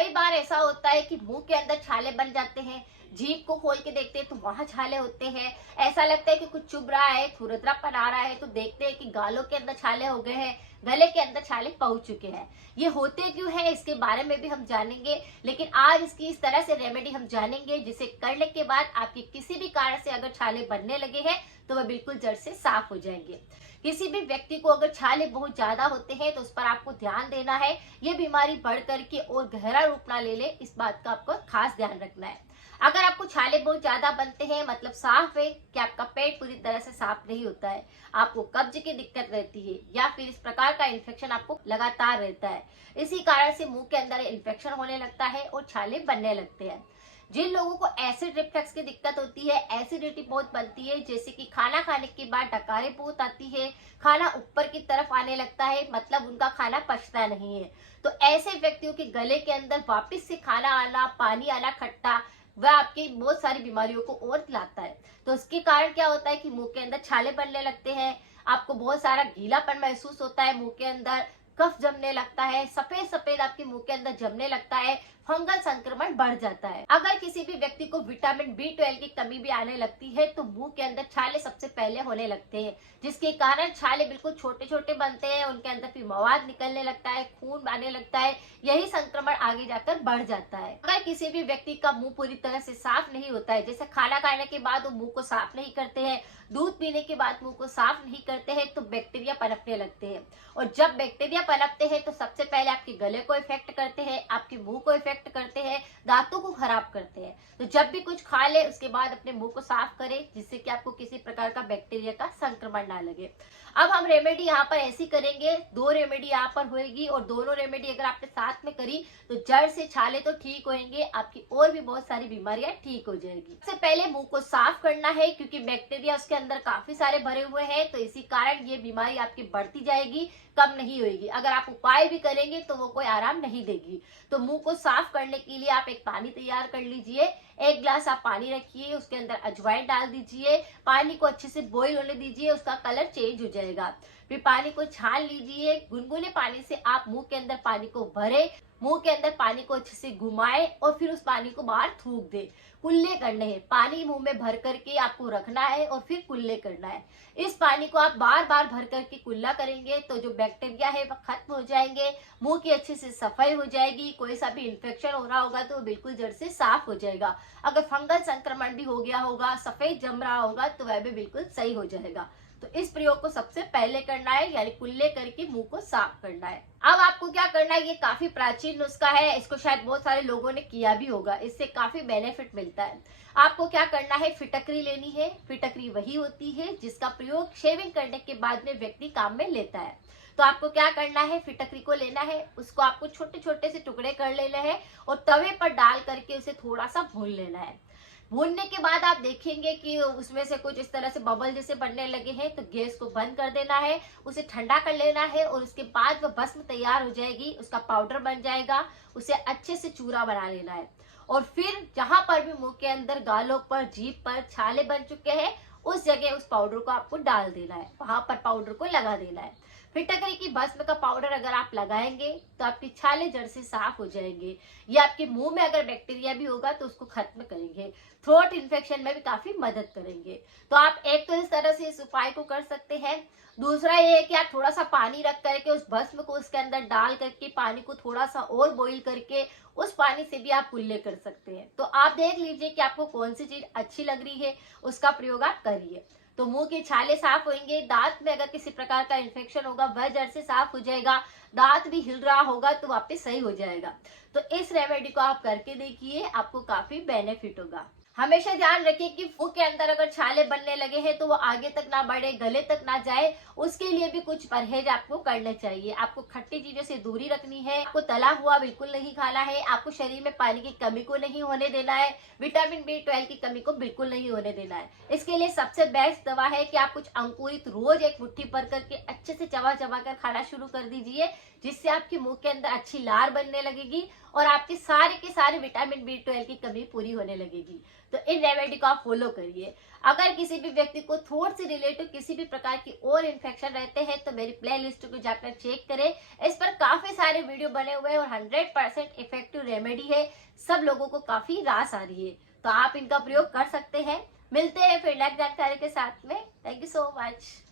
कई बार ऐसा होता है कि मुंह के अंदर छाले बन जाते हैं। जीभ को खोल के देखते हैं तो वहां छाले होते हैं। ऐसा लगता है कि कुछ चुभ रहा है, खुरदरापन आ रहा है, तो देखते हैं कि गालों के अंदर छाले हो गए हैं, गले के अंदर छाले पहुंच चुके हैं। ये होते क्यों है, इसके बारे में भी हम जानेंगे। लेकिन आज इसकी इस तरह से रेमेडी हम जानेंगे जिसे करने के बाद आपके किसी भी कारण से अगर छाले बनने लगे हैं तो वह बिल्कुल जड़ से साफ हो जाएंगे। किसी भी व्यक्ति को अगर छाले बहुत ज्यादा होते हैं तो उस पर आपको ध्यान देना है। ये बीमारी बढ़ करके और गहरा रूप ना ले ले, इस बात का आपको खास ध्यान रखना है। अगर आपको छाले बहुत ज्यादा बनते हैं, मतलब साफ है कि आपका पेट पूरी तरह से साफ नहीं होता है, आपको कब्ज की दिक्कत रहती है या फिर इस प्रकार का इन्फेक्शन आपको लगातार रहता है, इसी कारण से मुंह के अंदर इन्फेक्शन होने लगता है और छाले बनने लगते हैं। जिन लोगों को एसिड रिफ्लक्स की दिक्कत होती है, एसिडिटी बहुत बनती है, जैसे कि खाना खाने के बाद डकारे बहुत आती है, खाना ऊपर की तरफ आने लगता है, मतलब उनका खाना पचता नहीं है, तो ऐसे व्यक्तियों के गले के अंदर वापस से खाना आना, पानी आना खट्टा, वह आपकी बहुत सारी बीमारियों को और लाता है। तो इसके कारण क्या होता है कि मुंह के अंदर छाले बनने लगते हैं, आपको बहुत सारा गीलापन महसूस होता है, मुंह के अंदर कफ जमने लगता है, सफेद सफेद आपके मुंह के अंदर जमने लगता है, फंगल संक्रमण बढ़ जाता है। अगर किसी भी व्यक्ति को विटामिन B12 की कमी भी आने लगती है तो मुंह के अंदर छाले सबसे पहले होने लगते हैं, जिसके कारण छाले बिल्कुल छोटे छोटे बनते हैं, उनके अंदर फिर मवाद निकलने लगता है, खून आने लगता है, यही संक्रमण आगे जाकर बढ़ जाता है। अगर किसी भी व्यक्ति का मुंह पूरी तरह से साफ नहीं होता है, जैसे खाना खाने के बाद वो मुंह को साफ नहीं करते हैं, दूध पीने के बाद मुंह को साफ नहीं करते हैं, तो बैक्टीरिया पनपने लगते हैं। और जब बैक्टीरिया पनपते हैं तो सबसे पहले आपके गले को इफेक्ट करते हैं, आपके मुंह को इफेक्ट करते हैं, दांतों को खराब करते हैं। तो जब भी कुछ खा ले उसके बाद अपने मुंह को साफ करें, जिससे कि आपको किसी प्रकार का बैक्टीरिया का संक्रमण ना लगे। अब हम रेमेडी यहाँ पर ऐसी करेंगे, 2 रेमेडी यहाँ पर होगी और दोनों रेमेडी अगर आपने साथ में करी तो जड़ से छाले तो ठीक होंगे, आपकी और भी बहुत सारी बीमारियां ठीक हो जाएगी। सबसे पहले मुंह को साफ करना है, क्योंकि बैक्टीरिया उसके अंदर काफी सारे भरे हुए हैं, तो इसी कारण ये बीमारी आपकी बढ़ती जाएगी, कम नहीं होगी। अगर आप उपाय भी करेंगे तो वो कोई आराम नहीं देगी। तो मुंह को साफ करने के लिए आप एक पानी तैयार कर लीजिए, 1 गिलास आप पानी रखिए, उसके अंदर अजवाइन डाल दीजिए, पानी को अच्छे से बॉईल होने दीजिए, उसका कलर चेंज हो जाएगा। फिर पानी को छान लीजिए, गुनगुने पानी से आप मुंह के अंदर पानी को भरे, मुंह के अंदर पानी को अच्छे से घुमाए और फिर उस पानी को बाहर थूक दे। कुल्ले करने हैं, पानी मुंह में भर करके आपको रखना है और फिर कुल्ले करना है। इस पानी को आप बार बार भर करके कुल्ला करेंगे तो जो बैक्टीरिया है वह खत्म हो जाएंगे, मुंह की अच्छे से सफाई हो जाएगी, कोई सा भी इन्फेक्शन हो रहा होगा तो बिल्कुल जड़ से साफ हो जाएगा। अगर फंगल संक्रमण भी हो गया होगा, सफेद जम रहा होगा, तो वह भी बिल्कुल सही हो जाएगा। तो इस प्रयोग को सबसे पहले करना है, यानी कुल्ले करके मुंह को साफ करना है। अब आपको क्या करना है, ये काफी प्राचीन नुस्खा है, इसको शायद बहुत सारे लोगों ने किया भी होगा, इससे काफी बेनिफिट मिलता है। आपको क्या करना है, फिटकरी लेनी है। फिटकरी वही होती है जिसका प्रयोग शेविंग करने के बाद में व्यक्ति काम में लेता है। तो आपको क्या करना है, फिटकरी को लेना है, उसको आपको छोटे छोटे से टुकड़े कर लेना है और तवे पर डाल करके उसे थोड़ा सा भून लेना है। भूनने के बाद आप देखेंगे कि उसमें से कुछ इस तरह से बबल जैसे बनने लगे हैं, तो गैस को बंद कर देना है, उसे ठंडा कर लेना है और उसके बाद वह भस्म तैयार हो जाएगी, उसका पाउडर बन जाएगा, उसे अच्छे से चूरा बना लेना है। और फिर जहां पर भी मुंह के अंदर, गालों पर, जीभ पर छाले बन चुके हैं, उस जगह उस पाउडर को आपको डाल देना है, वहां पर पाउडर को लगा देना है। फिटकरी की भस्म का पाउडर अगर आप लगाएंगे तो आपकी छाले जड़ से साफ हो जाएंगे। ये आपके मुंह में अगर बैक्टीरिया भी होगा तो उसको खत्म करेंगे, थ्रोट इन्फेक्शन में भी काफी मदद करेंगे। तो आप एक तो इस तरह से इस उपाय को कर सकते हैं। दूसरा ये है कि आप थोड़ा सा पानी रख करके उस भस्म को उसके अंदर डाल करके पानी को थोड़ा सा और बॉईल करके उस पानी से भी आप कुल्ले कर सकते हैं। तो आप देख लीजिए कि आपको कौन सी चीज अच्छी लग रही है, उसका प्रयोग आप करिए। तो मुंह के छाले साफ होंगे, दांत में अगर किसी प्रकार का इन्फेक्शन होगा वह जड़ से साफ हो जाएगा, दांत भी हिल रहा होगा तो वापस सही हो जाएगा। तो इस रेमेडी को आप करके देखिए, आपको काफी बेनिफिट होगा। हमेशा ध्यान रखिए कि मुंह के अंदर अगर छाले बनने लगे हैं तो वो आगे तक ना बढ़े, गले तक ना जाए, उसके लिए भी कुछ परहेज आपको करने चाहिए। आपको खट्टी चीजों से दूरी रखनी है, आपको तला हुआ बिल्कुल नहीं खाना है, आपको शरीर में पानी की कमी को नहीं होने देना है, विटामिन B12 की कमी को बिल्कुल नहीं होने देना है। इसके लिए सबसे बेस्ट दवा है कि आप कुछ अंकुरित रोज एक मुट्ठी भर करके अच्छे से चबा चबा कर खाना शुरू कर दीजिए। जिससे आपके मुंह के अंदर अच्छी लार बनने लगेगी और आपके सारे के सारे विटामिन B12 की कमी पूरी होने लगेगी। तो इन रेमेडी को आप फॉलो करिए। अगर किसी भी व्यक्ति को थ्रोट से रिलेटेड किसी भी प्रकार की और इन्फेक्शन रहते हैं तो मेरी प्ले लिस्ट को जाकर चेक करें। इस पर काफी सारे वीडियो बने हुए हैं और 100% इफेक्टिव रेमेडी है। सब लोगों को काफी रास आ रही है, तो आप इनका प्रयोग कर सकते हैं। मिलते हैं फिर नेक्स्ट जानकारी के साथ में। Thank you so much.